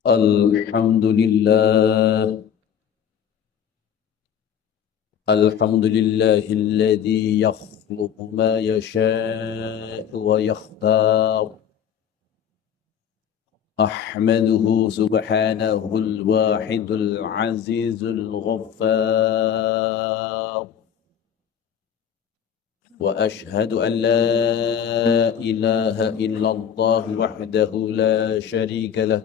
الحمد لله الحمد لله الذي يخلق ما يشاء ويختار. أحمده سبحانه الواحد العزيز الغفار، وأشهد أن لا إله إلا الله وحده لا شريك له،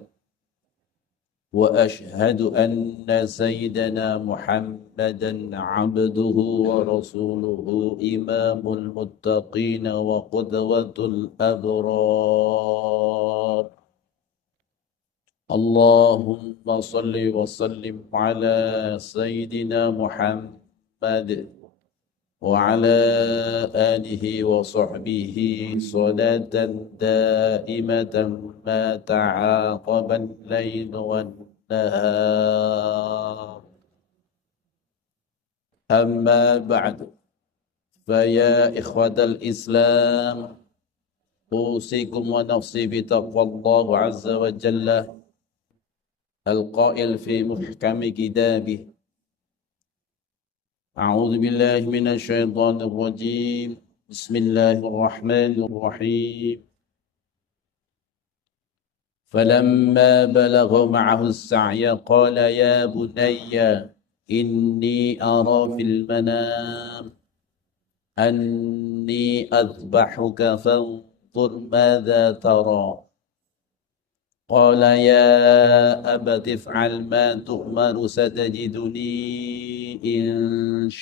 وأشهد أن سيدنا محمدا عبده ورسوله إمام المتقين وقدوة الأبرار. اللهم صل وسلم على سيدنا محمد وعلى آله وصحبه صلاة دائمة ما تعاقب الليل والنهار. أما بعد، فيا إخوة الإسلام، أوصيكم ونفسي بتقوى الله عز وجل القائل في محكم كتابه: أعوذ بالله من الشيطان الرجيم، بسم الله الرحمن الرحيم. فلما بلغ معه السعي قال يا بني إني أرى في المنام أني أذبحك فانظر ماذا ترى. قال يا أبت افعل ما تؤمر ستجدني إن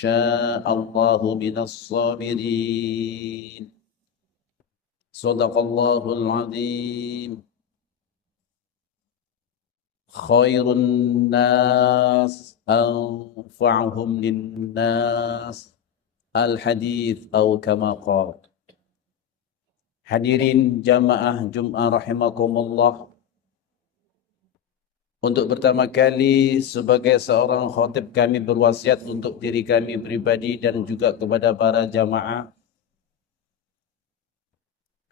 شاء الله من الصابرين. صدق الله العظيم. خير الناس أنفعهم للناس الحديث أو كما قال. Hadirin jamaah Jum'ah rahimakumullah, untuk pertama kali sebagai seorang khatib kami berwasiat untuk diri kami pribadi dan juga kepada para jamaah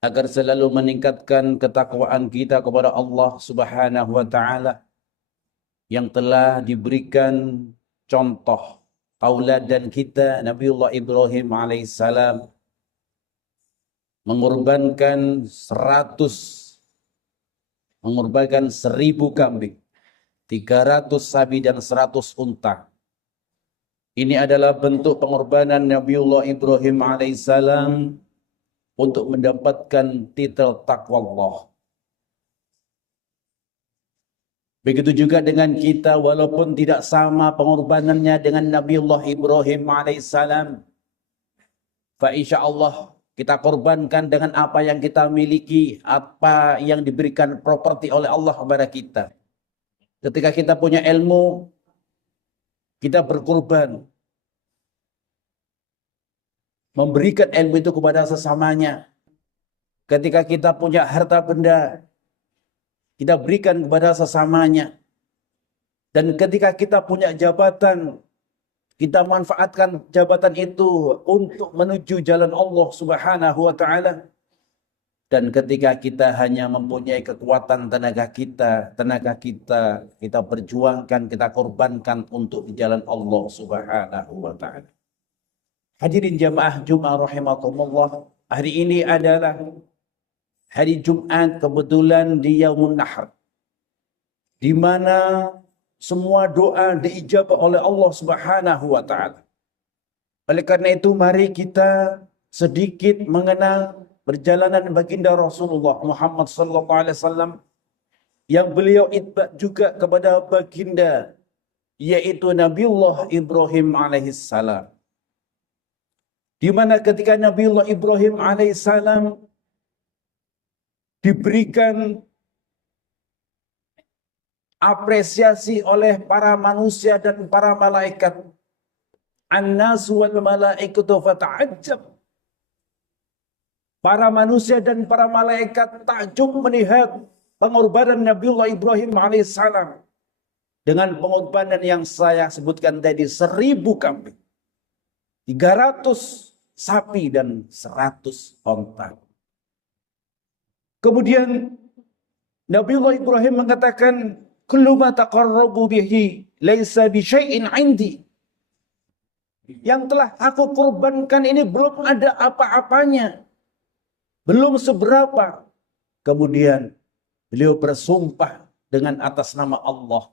agar selalu meningkatkan ketakwaan kita kepada Allah Subhanahu wa taala yang telah diberikan contoh tauladan kita Nabiullah Ibrahim alaihissalam mengorbankan 1000 kambing, 300 sapi dan 100 unta. Ini adalah bentuk pengorbanan Nabiullah Ibrahim alaihissalam untuk mendapatkan titel takwa Allah. Begitu juga dengan kita, walaupun tidak sama pengorbanannya dengan Nabiullah Ibrahim alaihissalam, fa insyaallah kita korbankan dengan apa yang kita miliki, apa yang diberikan properti oleh Allah kepada kita. Ketika kita punya ilmu, kita berkorban memberikan ilmu itu kepada sesamanya. Ketika kita punya harta benda, kita berikan kepada sesamanya. Dan ketika kita punya jabatan, kita manfaatkan jabatan itu untuk menuju jalan Allah Subhanahu wa taala. Dan ketika kita hanya mempunyai kekuatan tenaga kita perjuangkan, kita korbankan untuk di jalan Allah Subhanahu wa taala. Hadirin jamaah Jum'ah rahimakumullah, hari ini adalah hari Jumat, kebetulan di Yaumun Nahr, di mana semua doa diijabah oleh Allah Subhanahu wa taala. Oleh karena itu, mari kita sedikit mengenal perjalanan baginda Rasulullah Muhammad sallallahu alaihi wasallam yang beliau itba juga kepada baginda, yaitu Nabiullah Ibrahim alaihissalam. Di mana ketika Nabiullah Ibrahim alaihissalam diberikan apresiasi oleh para manusia dan para malaikat, an-nasu wal malaikatu fata'ajjab, para manusia dan para malaikat takjub melihat pengorbanan Nabiullah Ibrahim alaihissalam dengan pengorbanan yang saya sebutkan tadi, 1000 kambing, 300 sapi dan 100 onta. Kemudian Nabiullah Ibrahim mengatakan, kullu ma taqarrabu bihi laisa bi syai'in 'indi. Yang telah aku kurbankan ini belum ada apa-apanya. Belum seberapa. Kemudian beliau bersumpah dengan atas nama Allah.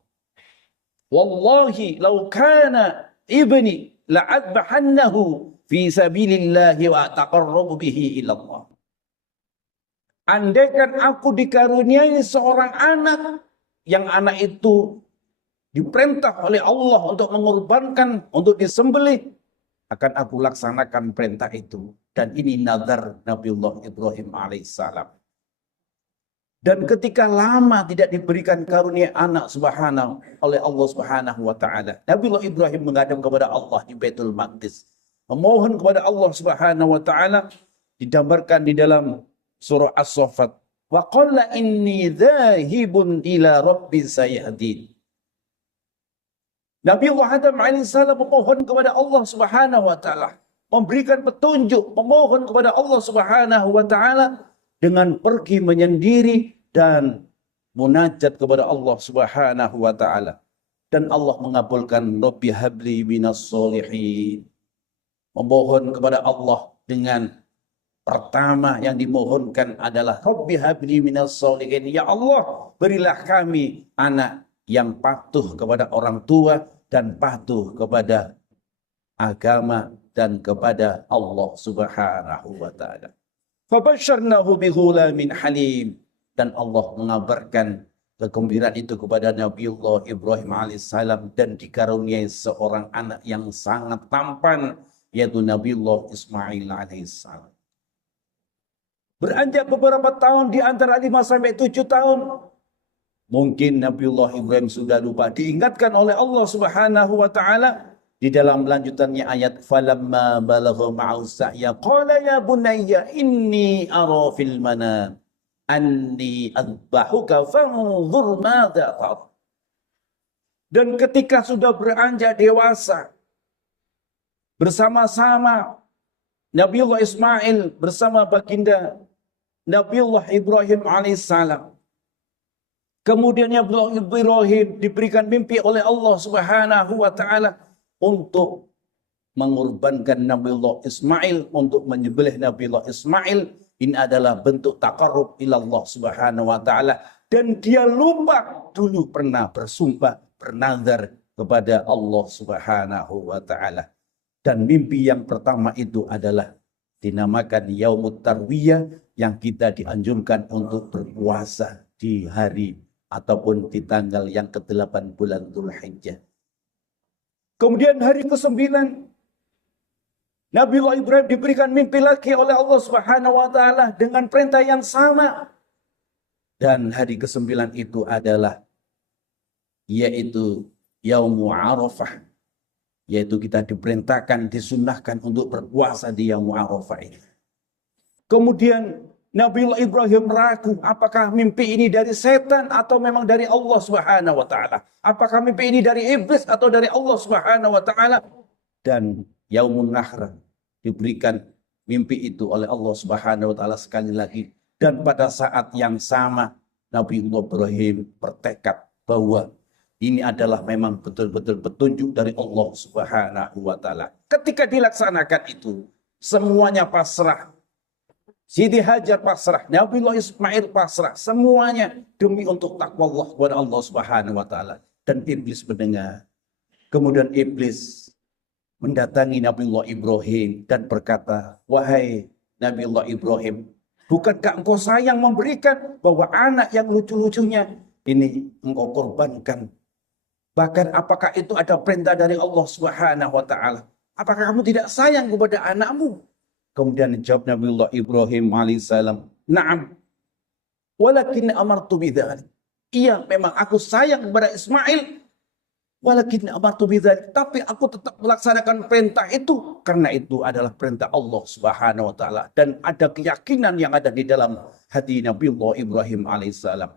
Wallahi law kana ibni la'adbahannahu fi sabilillahi wa taqarrabu bihi ila Allah. Andaikan aku dikaruniai seorang anak, yang anak itu diperintah oleh Allah untuk mengorbankan, untuk disembelih, akan aku laksanakan perintah itu. Dan ini nazar Nabiullah Ibrahim alaihissalam. Dan ketika lama tidak diberikan karunia anak subhanahu oleh Allah subhanahu wa ta'ala, Nabiullah Ibrahim menghadap kepada Allah di Baitul Maqdis, memohon kepada Allah subhanahu wa ta'ala, digambarkan di dalam surah As-Saffat. Wa qala inni dhahibun ila rabbi sayahdin. Nabiullah Adam alaihissalam memohon kepada Allah subhanahu wa ta'ala, memberikan petunjuk, memohon kepada Allah subhanahu wa ta'ala, dengan pergi menyendiri dan munajat kepada Allah subhanahu wa ta'ala. Dan Allah mengabulkan Rabbi habli minas solihin. Memohon kepada Allah dengan pertama yang dimohonkan adalah Rabbi habli minas solihin. Ya Allah, berilah kami anak yang patuh kepada orang tua dan patuh kepada agama dan kepada Allah subhanahu wa ta'ala. Fabasyarnahu bighulamin halim. Dan Allah mengabarkan kegembiraan itu kepada Nabiullah Ibrahim alaihissalam, dan dikaruniai seorang anak yang sangat tampan, yaitu Nabiullah Ismail alaihissalam. Beranjak beberapa tahun, di antara 5 sampai 7 tahun, mungkin Nabiullah Ibrahim sudah lupa. Diingatkan oleh Allah subhanahu wa ta'ala di dalam lanjutannya ayat, falamma balagha ma'u sa'ya qala ya bunayya inni ara fil manam anni adbahuka fanzur madza tara. Dan ketika sudah beranjak dewasa, bersama-sama Nabiullah Ismail bersama baginda Nabiullah Ibrahim alaihissalam, kemudian Nabiullah Ibrahim diberikan mimpi oleh Allah subhanahu wa ta'ala untuk mengorbankan Nabiullah Ismail, untuk menyembelih Nabiullah Ismail. Ini adalah bentuk taqarrub ilallah subhanahu wa ta'ala. Dan dia lupa dulu pernah bersumpah, bernazar kepada Allah subhanahu wa ta'ala. Dan mimpi yang pertama itu adalah dinamakan Yaumut Tarwiyah, yang kita dianjurkan untuk berpuasa di hari ataupun di tanggal yang ke-8 bulan Dzulhijjah. Kemudian hari ke-9, Nabiullah Ibrahim diberikan mimpi lagi oleh Allah subhanahu wa ta'ala dengan perintah yang sama. Dan hari ke-9 itu adalah yaitu Yaumu Arafah. Yaitu kita diperintahkan, disunnahkan untuk berpuasa di Yaumu Arafah ini. Kemudian Nabiullah Ibrahim ragu, apakah mimpi ini dari setan atau memang dari Allah subhanahu wa ta'ala. Apakah mimpi ini dari iblis atau dari Allah subhanahu wa ta'ala. Dan Yaumun Nahr diberikan mimpi itu oleh Allah subhanahu wa ta'ala sekali lagi. Dan pada saat yang sama Nabiullah Ibrahim bertekad bahwa ini adalah memang betul-betul petunjuk dari Allah subhanahu wa ta'ala. Ketika dilaksanakan itu, semuanya pasrah. Siti Hajar pasrah, Nabiullah Ismail pasrah, semuanya demi untuk takwa Allah kepada Allah subhanahu wa ta'ala. Dan iblis mendengar. Kemudian iblis mendatangi Nabiullah Ibrahim dan berkata, wahai Nabiullah Ibrahim, bukankah engkau sayang memberikan bahwa anak yang lucu-lucunya ini engkau korbankan? Bahkan apakah itu ada perintah dari Allah subhanahu wa ta'ala? Apakah kamu tidak sayang kepada anakmu? Kemudian jawab Nabiullah Ibrahim alaihissalam, na'am, walakin amartu bidzalik. Iya, memang aku sayang kepada Ismail, walakin amartu bidzalik, tapi aku tetap melaksanakan perintah itu karena itu adalah perintah Allah subhanahu wa ta'ala. Dan ada keyakinan yang ada di dalam hati Nabiullah Ibrahim alaihissalam.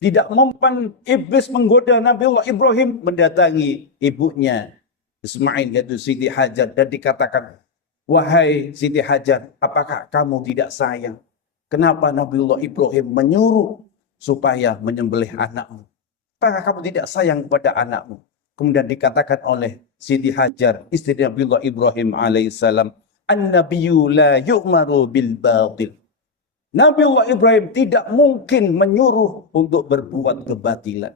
Tidak mempan iblis menggoda Nabiullah Ibrahim, mendatangi ibunya Ismail yaitu Siti Hajar dan dikatakan, wahai Siti Hajar, apakah kamu tidak sayang? Kenapa Nabiullah Ibrahim menyuruh supaya menyembelih anakmu? Apakah kamu tidak sayang kepada anakmu? Kemudian dikatakan oleh Siti Hajar, istri Nabiullah Ibrahim alaihissalam, An-nabiyyu la yu'maru bil batil. Nabiullah Ibrahim tidak mungkin menyuruh untuk berbuat kebatilan.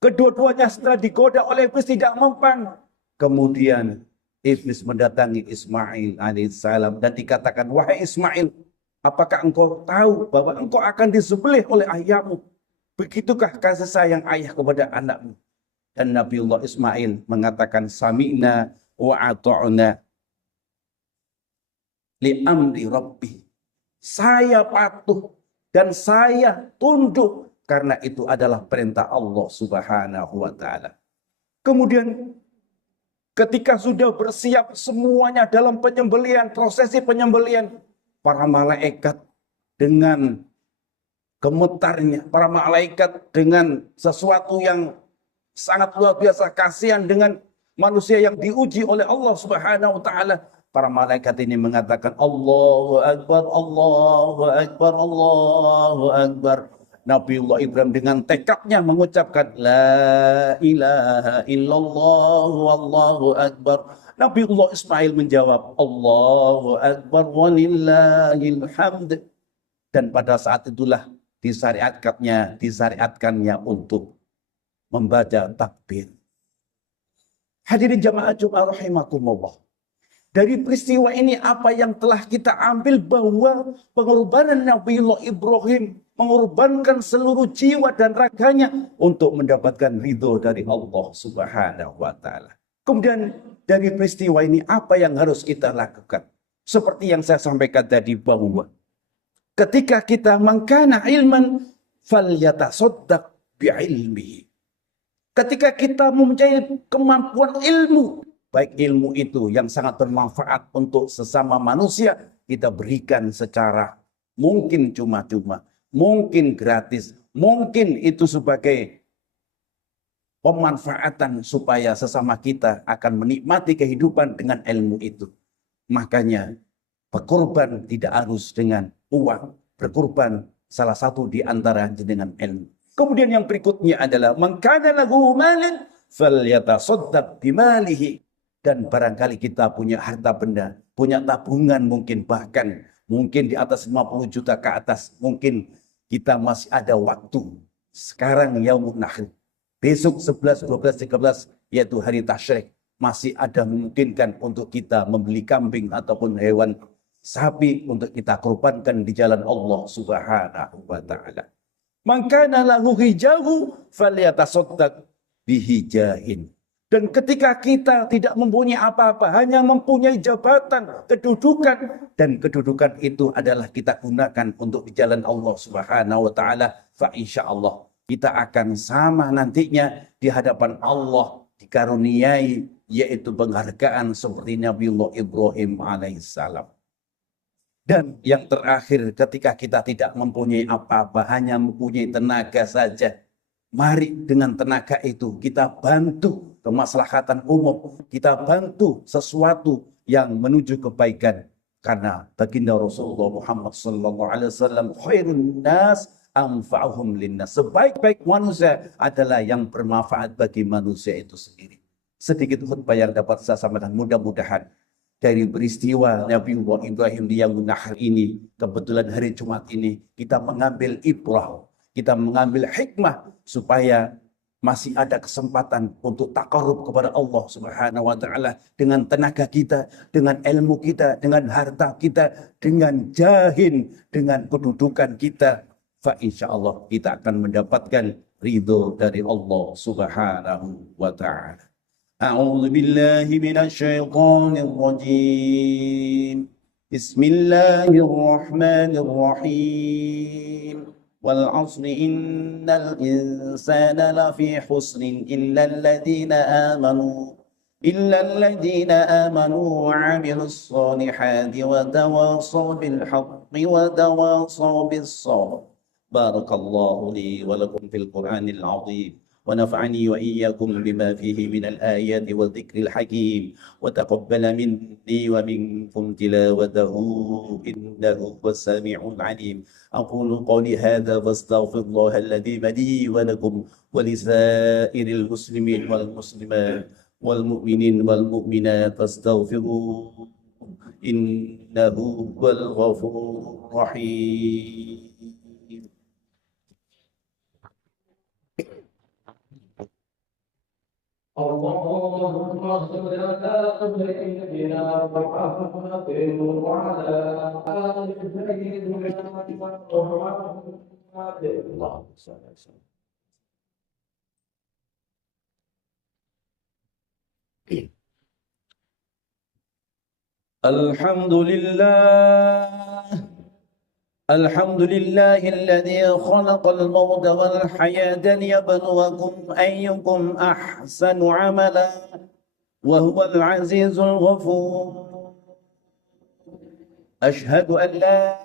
Kedua-duanya setelah digoda oleh iblis tidak mempan. Kemudian iblis mendatangi Ismail alaihissalam dan dikatakan, wahai Ismail, apakah engkau tahu bahwa engkau akan disembelih oleh ayahmu? Begitukah kasih sayang ayah kepada anakmu? Dan Nabiullah Ismail mengatakan, sami'na wa ata'na li amri rabbi. Saya patuh dan saya tunduk karena itu adalah perintah Allah Subhanahu wa taala. Kemudian ketika sudah bersiap semuanya dalam penyembelihan, prosesi penyembelihan, para malaikat dengan gemetarnya, para malaikat dengan sesuatu yang sangat luar biasa, kasihan dengan manusia yang diuji oleh Allah Subhanahu wa taala. Para malaikat ini mengatakan, Allahu Akbar, Allahu Akbar, Allahu Akbar. Nabiullah Ibrahim dengan tekadnya mengucapkan, La ilaha illallah, Wallahu Akbar. Nabiullah Ismail menjawab, Allahu Akbar, walillahil hamd. Dan pada saat itulah disyariatkannya untuk membaca takbir. Hadirin jamaah Jumat rahimakumullah. Dari peristiwa ini apa yang telah kita ambil bahwa pengorbanan Nabiullah Ibrahim mengorbankan seluruh jiwa dan raganya untuk mendapatkan ridho dari Allah Subhanahu wa taala. Kemudian dari peristiwa ini apa yang harus kita lakukan? Seperti yang saya sampaikan tadi bahwa ketika kita mangkana ilman falyatasaddaq bi'ilmihi. Ketika kita mempunyai kemampuan ilmu, baik ilmu itu yang sangat bermanfaat untuk sesama manusia, kita berikan secara mungkin cuma-cuma, mungkin gratis, mungkin itu sebagai pemanfaatan supaya sesama kita akan menikmati kehidupan dengan ilmu itu. Makanya berkorban tidak harus dengan uang, berkorban salah satu di antara dengan ilmu. Kemudian yang berikutnya adalah man kana lahu malun falyatasaddaq bimalihi. Dan barangkali kita punya harta benda, punya tabungan mungkin bahkan mungkin di atas 50 juta ke atas, mungkin kita masih ada waktu. Sekarang Yaumun Nahr, besok 11, 12, 13 yaitu hari tasyrik, masih ada memungkinkan untuk kita membeli kambing ataupun hewan sapi untuk kita korbankan di jalan Allah Subhanahu wa taala. Mangkana lahu hijahu falyatasaddaq bihijahin. Dan ketika kita tidak mempunyai apa-apa, hanya mempunyai jabatan, kedudukan, dan kedudukan itu adalah kita gunakan untuk di jalan Allah Subhanahu wa taala, fa insyaallah kita akan sama nantinya di hadapan Allah, dikaruniai yaitu penghargaan seperti Nabiullah Ibrahim alaihissalam. Dan yang terakhir, ketika kita tidak mempunyai apa-apa, hanya mempunyai tenaga saja, mari dengan tenaga itu kita bantu kemaslahatan umum, kita bantu sesuatu yang menuju kebaikan. Karena baginda Rasulullah Muhammad SAW, khairun nas anfa'uhum linnas. Sebaik-baik manusia adalah yang bermanfaat bagi manusia itu sendiri. Sedikit khutbah yang dapat saya sampaikan, mudah-mudahan dari peristiwa Nabiullah Ibrahim di Yaumun Nahr ini, kebetulan hari Jumat ini, kita mengambil ibrah, kita mengambil hikmah supaya masih ada kesempatan untuk takarub kepada Allah Subhanahu wa taala dengan tenaga kita, dengan ilmu kita, dengan harta kita, dengan jahin, dengan kedudukan kita. Fa insyaallah kita akan mendapatkan ridho dari Allah Subhanahu wa taala. A'udzu billahi minasy syaithanir rajim. Bismillahirrahmanirrahim. Wal 'asri innal insana lafi khusrin illa alladhina amanu wa 'amilus solihati wa tawasaw bil haqqi wa tawasaw bis sabr. Barakallahu li wa lakum fil Qur'anil 'azim. ونفعني وإياكم بما فيه من الآيات والذكر الحكيم وتقبل مني ومنكم تلاوته إنه هو السميع العليم أقول قولي هذا واستغفر الله الذي لي ولكم ولسائر المسلمين والمسلمات والمؤمنين والمؤمنات فاستغفروه إنه هو الغفور الرحيم. اللهم صل على سيدنا محمد وعلى آل سيدنا محمد. اللهم صل وسلم. الحمد لله الحمد لله الذي خلق الموت والحياة ليبلوكم أيكم أحسن عملا وهو العزيز الغفور. أشهد أن لا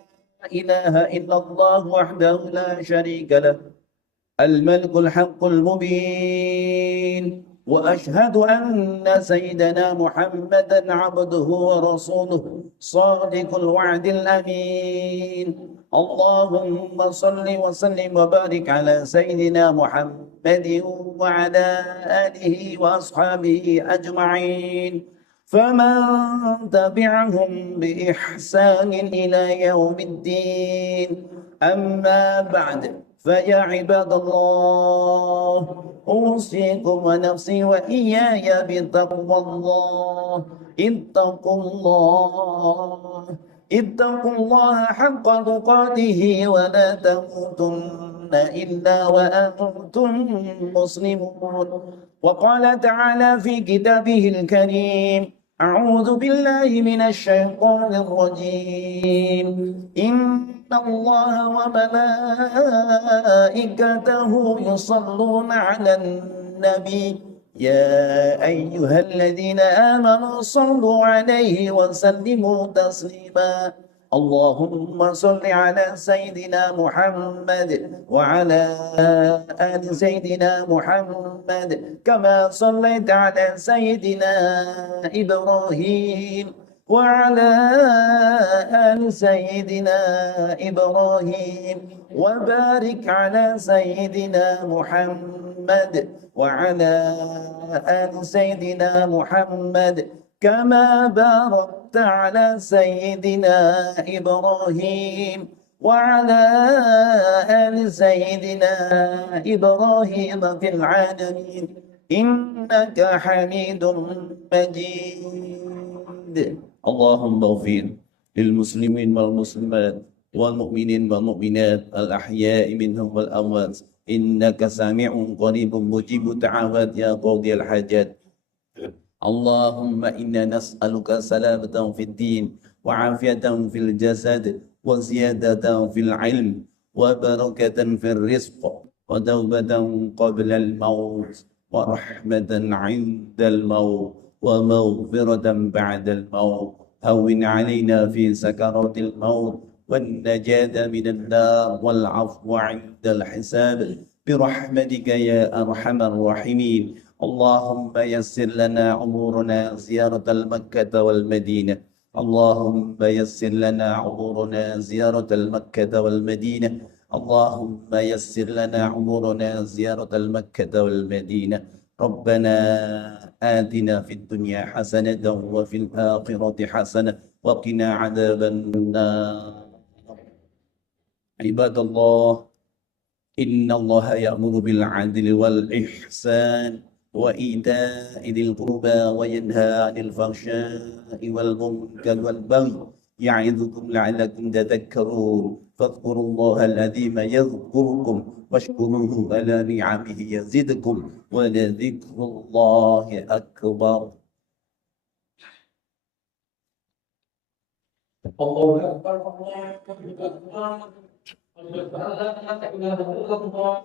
إله إلا الله وحده لا شريك له الملك الحق المبين وأشهد أن سيدنا محمدا عبده ورسوله صادق الوعد الأمين. اللهم صل وسلم وبارك على سيدنا محمد وعلى آله وأصحابه أجمعين فمن تبعهم بإحسان إلى يوم الدين. أما بعد فيا عباد الله أوصيكم ونفسي وإياي بتقوى الله. اتقوا الله حق تقاته ولا تموتن إلا وأنتم مسلمون. وقال تعالى في كتابه الكريم أعوذ بالله من الشيطان الرجيم إن الله وملائكته يصلون على النبي يا أيها الذين آمنوا صلوا عليه وسلموا تسليما. اللهم صل على سيدنا محمد وعلى آل سيدنا محمد كما صليت على سيدنا إبراهيم وعلى آل سيدنا إبراهيم وبارك على سيدنا محمد وعلى آل سيدنا محمد كما باركت على سيدنا إبراهيم وعلى آل سيدنا إبراهيم في العالمين إنك حميد مجيد. اللهم اغفر للمسلمين والمسلمات والمؤمنين والمؤمنات الأحياء منهم والأموات إنك سميع قريب مجيب الدعوات يا قاضي الحاجات. اللهم إنا نسألك سلامة في الدين وعافية في الجسد وزيادة في العلم وبركة في الرزق وتوبة قبل الموت ورحمة عند الموت ومغفرة بعد الموت. هون علينا في سكرات الموت والنجاة من النار والعفو عند الحساب برحمتك يا أرحم الراحمين. اللهم يسر لنا أمورنا زيارة المكة والمدينة. اللهم يسر لنا أمورنا زيارة المكة والمدينة. اللهم يسر لنا أمورنا زيارة المكة والمدينة. ربنا آتنا في الدنيا حسنة وفي الآخرة حسنة وقنا عذاب النار. عباد الله إن الله يأمر بالعدل والإحسان وإيتاء ذي القربى وينهى عن الفحشاء والمنكر والبغي يعظكم لعلكم تذكرون. فاذكروا الله العظيم يذكركم واشكروه على نعمه يزدكم ولذكر الله أكبر. الله أكبر الله أكبر. أشهد أن لا إله إلا الله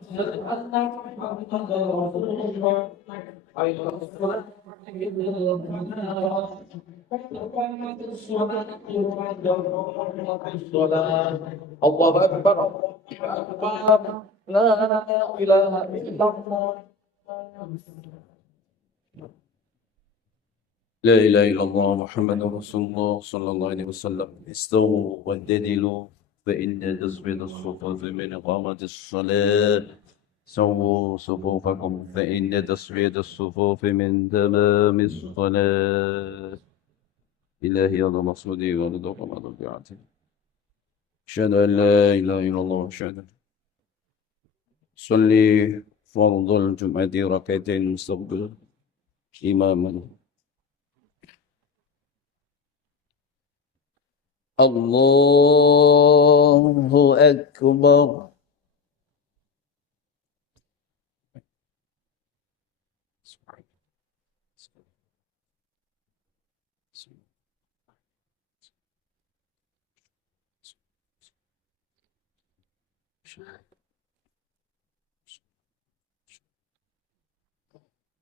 أشهد أن محمدا رسول الله حي على الصلاة حي على الفلاح الله أكبر الله أكبر لا إله إلا الله لا إله إلا الله محمد رسول الله صلى الله عليه وسلم استووا واعتدلوا فإن تثبيت الصفوف من إقامة الصلاة سووا صفوفكم فإن تثبيت الصفوف من تمام الصلاة إلهي هذا مقصودي ورضاك ما رضيعتي أشهد أن لا إله إلا الله أشهد صلي فرض الجمعة ركعتين مستقبل إماما الله أكبر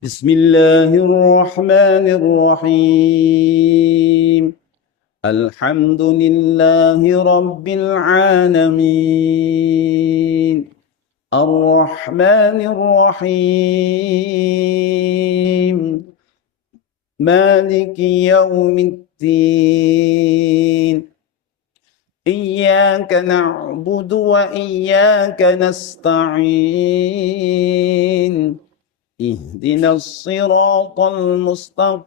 بسم الله الرحمن الرحيم الحمد لله رب العالمين الرحمن الرحيم مالك يوم الدين إياك نعبد وإياك نستعين اهدنا الصراط المستقيم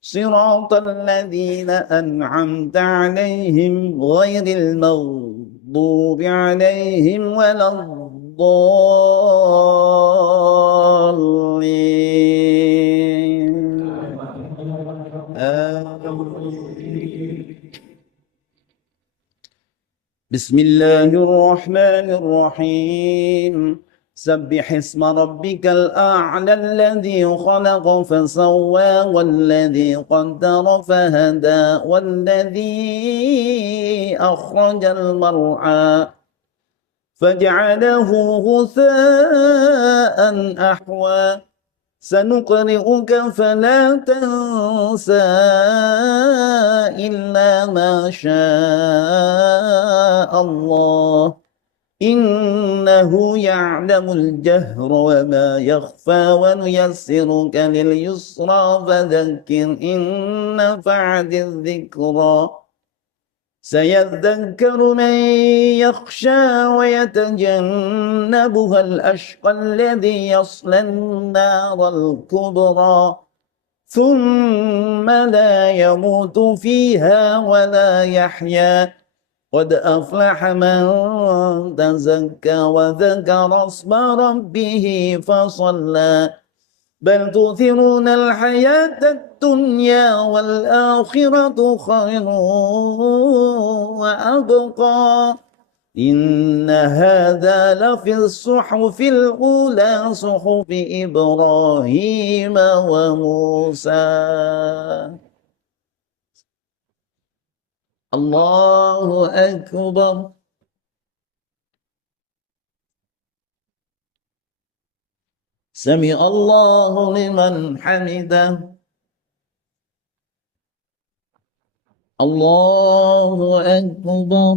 صراط الذين أنعمت عليهم غير المغضوب عليهم ولا الضالين بسم الله الرحمن الرحيم سبح اسم ربك الأعلى الذي خلق فسوى والذي قدر فهدى والذي أخرج المرعى فجعله غثاء أحوى سنقرئك فلا تنسى إلا ما شاء الله إنه يعلم الجهر وما يخفى ونيسرك لليسرى فذكر إن نفعت الذكرى سيذكر من يخشى ويتجنبها الأشقى الذي يصلى النار الكبرى ثم لا يموت فيها ولا يحيا قد أفلح من تزكى وذكر اسم ربه فصلى بل تؤثرون الحياة الدنيا والآخرة خير وأبقى إن هذا لفي الصحف الأولى صحف إبراهيم وموسى الله أكبر سمع الله لمن حمده الله أكبر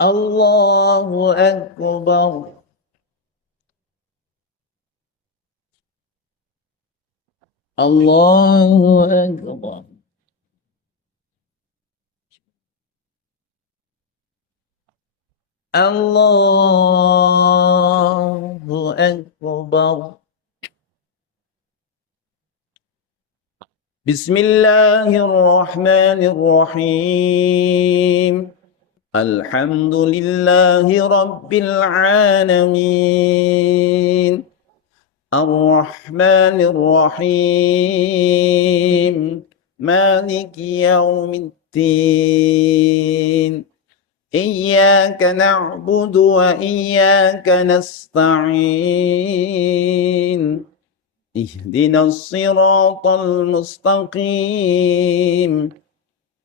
الله أكبر الله أكبر الله أكبر بسم الله الرحمن الرحيم الحمد لله رب العالمين الرحمن الرحيم مالك يوم الدين إياك نعبد وإياك نستعين اهدنا الصراط المستقيم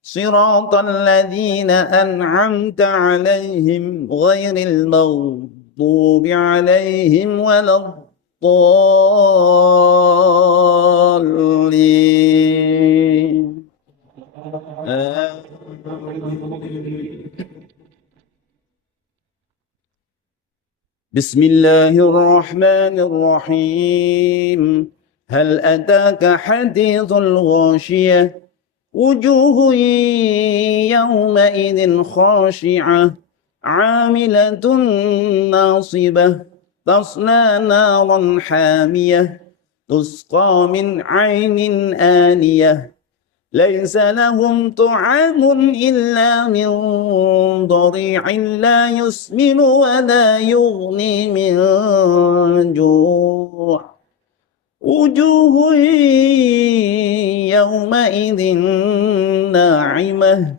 صراط الذين أنعمت عليهم غير المغضوب المغضوب عليهم ولا الضالين بسم الله الرحمن الرحيم هل أتاك حديث الغاشية وجوه يومئذ خاشعة عاملة ناصبة تصلى نارا حامية تسقى من عين آنية ليس لهم طعام إلا من ضريع لا يسمن ولا يغني من جوع وجوه يومئذ ناعمة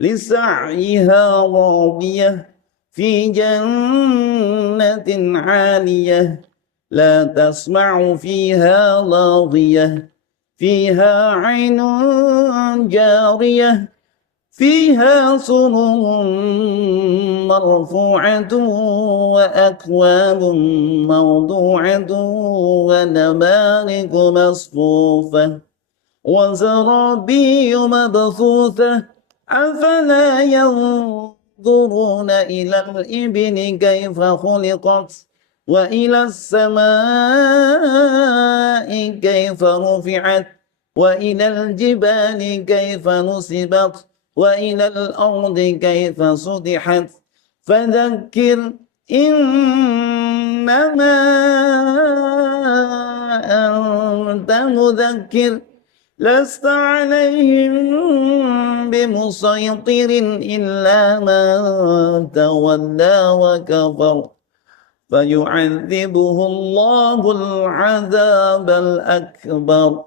لسعيها راضية في جنة عالية لا تسمع فيها لاغية فيها عين جارية فيها سرر مرفوعة وأكواب موضوعة ونمارق مصفوفة وزرابي مبثوثة أفلا ينظرون إلى الإبل كيف خلقت وإلى السماء كيف رفعت وإلى الجبال كيف نصبت وإلى الأرض كيف سطحت فذكر إنما أنت مذكر لست عليهم بمسيطر إلا من تولى وكفر فيعذبه الله العذاب الأكبر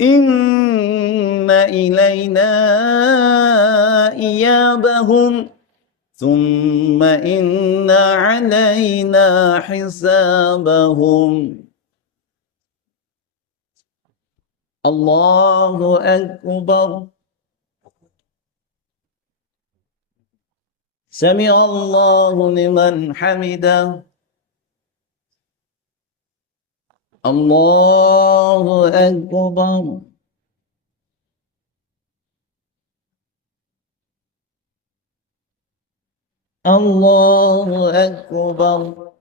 إن إلينا إيابهم ثم إن علينا حسابهم الله أكبر سمع الله لمن حمده الله أكبر الله أكبر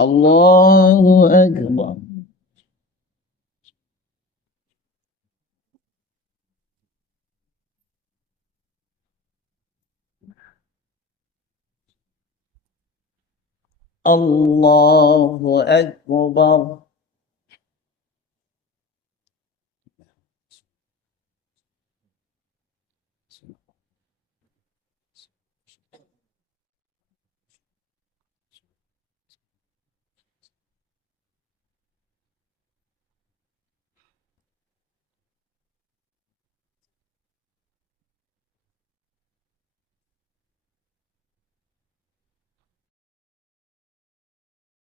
الله أكبر الله أكبر